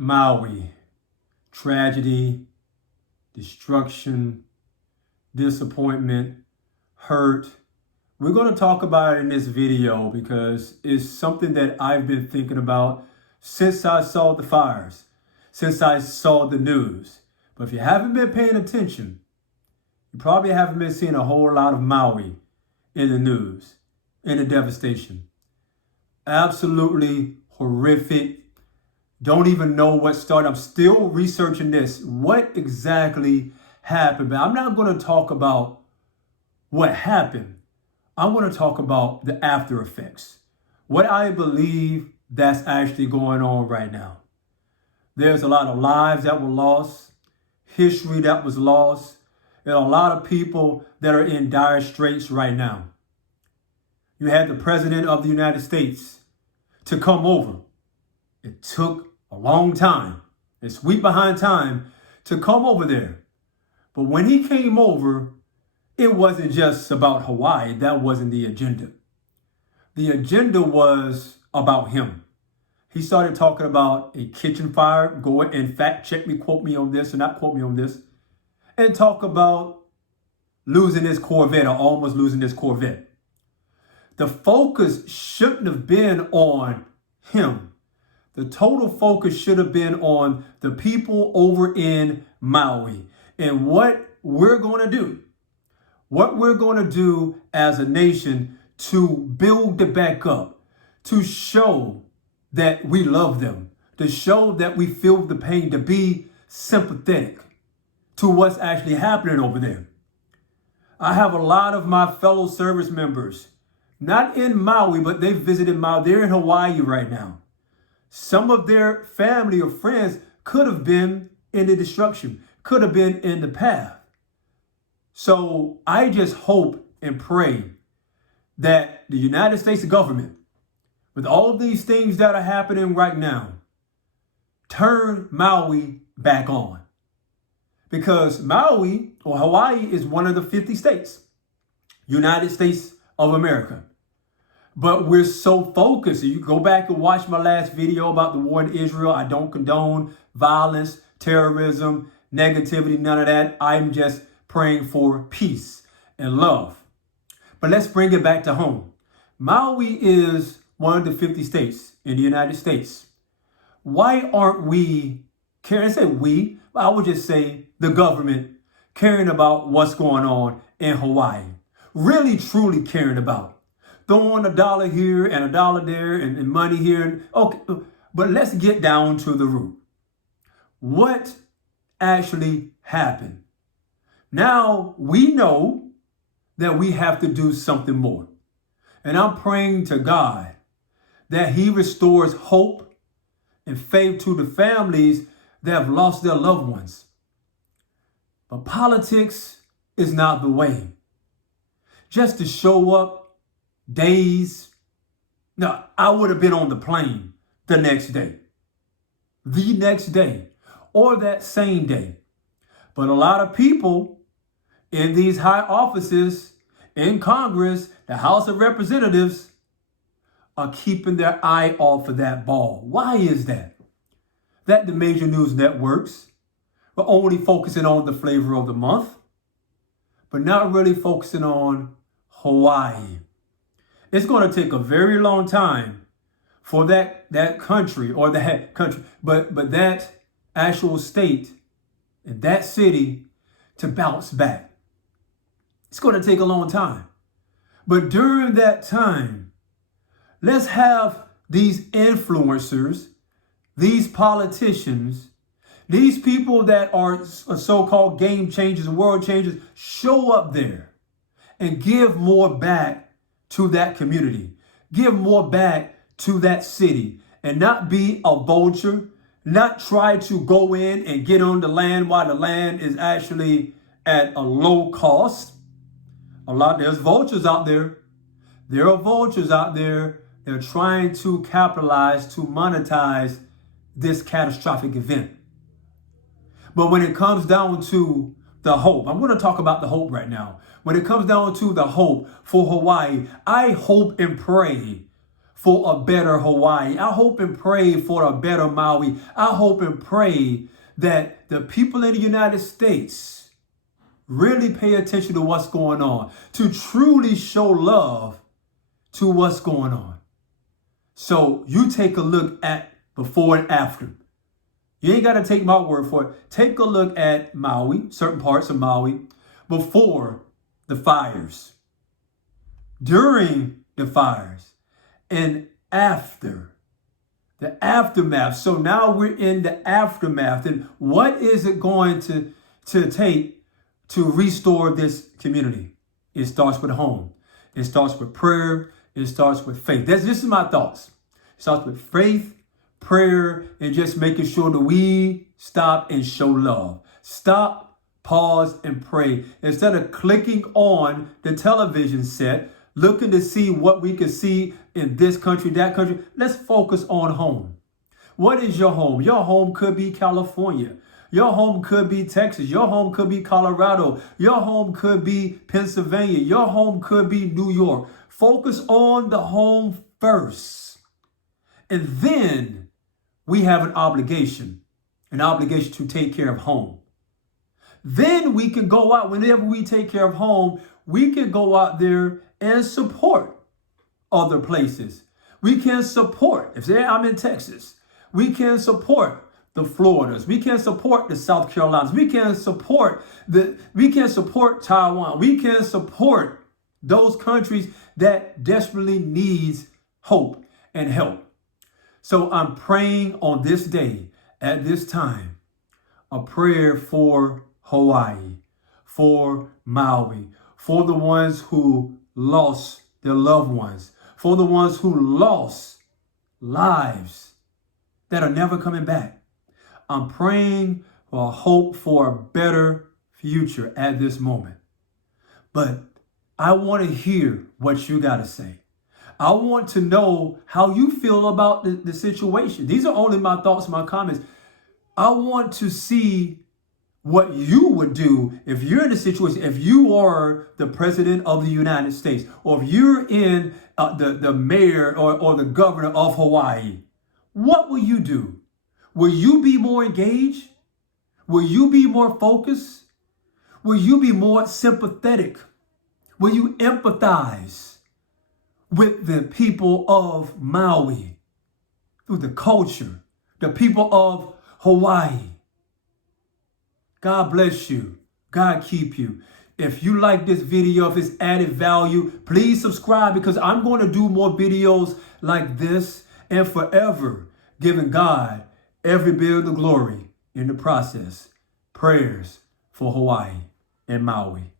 Maui, tragedy, destruction, disappointment, hurt. We're going to talk about it in this video because it's something that I've been thinking about since I saw the fires, since I saw the news. But if you haven't been paying attention, you probably haven't been seeing a whole lot of Maui in the news, in the devastation. Absolutely horrific. Don't even know what started. I'm still researching this. What exactly happened? But I'm not going to talk about what happened. I'm going to talk about the after effects. What I believe that's actually going on right now. There's a lot of lives that were lost, history that was lost, and a lot of people that are in dire straits right now. You had the President of the United States to come over. It took a long time, and sweet behind time, to come over there. But when he came over, it wasn't just about Hawaii. That wasn't the agenda. The agenda was about him. He started talking about a kitchen fire. Go and fact check me, quote me on this, or not quote me on this. And talk about losing this Corvette or almost losing this Corvette. The focus shouldn't have been on him. The total focus should have been on the people over in Maui and what we're going to do. What we're going to do as a nation to build it back up, to show that we love them, to show that we feel the pain, to be sympathetic to what's actually happening over there. I have a lot of my fellow service members, not in Maui, but they visited Maui. They're in Hawaii right now. Some of their family or friends could have been in the destruction, could have been in the path. So I just hope and pray that the United States government, with all of these things that are happening right now, turn Maui back on. Because Maui or Hawaii is one of the 50 states, United States of America. But we're so focused. You go back and watch my last video about the war in Israel. I don't condone violence, terrorism, negativity, none of that. I'm just praying for peace and love. But let's bring it back to home. Maui is one of the 50 states in the United States. Why aren't we caring? I say we, but I would just say the government caring about what's going on in Hawaii. Really, truly caring about. Throwing a dollar here and a dollar there and money here. Okay, but let's get down to the root. What actually happened? Now we know that we have to do something more. And I'm praying to God that he restores hope and faith to the families that have lost their loved ones. But politics is not the way. Just to show up days. No, I would have been on the plane the next day, or that same day. But a lot of people in these high offices in Congress, the House of Representatives, are keeping their eye off of that ball. Why is that? That the major news networks are only focusing on the flavor of the month, but not really focusing on Hawaii. It's going to take a very long time for that country or that country, but that actual state and that city to bounce back. It's going to take a long time. But during that time, let's have these influencers, these politicians, these people that are so-called game changers, world changers, show up there and give more back to that community, give more back to that city, and not be a vulture, not try to go in and get on the land while the land is actually at a low cost. There's vultures out there. There are vultures out there. They're trying to capitalize, to monetize this catastrophic event. But when it comes down to the hope, I'm going to talk about the hope right now. When it comes down to the hope for Hawaii, I hope and pray for a better Hawaii. I hope and pray for a better Maui. I hope and pray that the people in the United States really pay attention to what's going on, to truly show love to what's going on. So you take a look at before and after. You ain't got to take my word for it. Take a look at Maui, certain parts of Maui, before the fires, during the fires, and after. The aftermath. So now we're in the aftermath. And what is it going to take to restore this community? It starts with home. It starts with prayer. It starts with faith. This is my thoughts. It starts with faith, prayer, and just making sure that we stop and show love. Stop, pause, and pray. Instead of clicking on the television set, looking to see what we can see in this country, that country, let's focus on home. What is your home? Your home could be California. Your home could be Texas. Your home could be Colorado. Your home could be Pennsylvania. Your home could be New York. Focus on the home first. And then we have an obligation to take care of home. Then we can go out, whenever we take care of home, we can go out there and support other places. We can support, if say I'm in Texas, we can support the Floridas. We can support the South Carolinas. We can support Taiwan. We can support those countries that desperately needs hope and help. So I'm praying on this day, at this time, a prayer for Hawaii, for Maui, for the ones who lost their loved ones, for the ones who lost lives that are never coming back. I'm praying for a hope for a better future at this moment. But I want to hear what you got to say. I want to know how you feel about the situation. These are only my thoughts, my comments. I want to see what you would do if you're in a situation, if you are the president of the United States, or if you're in the mayor or the governor of Hawaii. What will you do? Will you be more engaged? Will you be more focused? Will you be more sympathetic? Will you empathize with the people of Maui, through the culture, the people of Hawaii? God bless you. God keep you. If you like this video, if it's added value, please subscribe, because I'm going to do more videos like this and forever giving God every bit of the glory in the process. Prayers for Hawaii and Maui.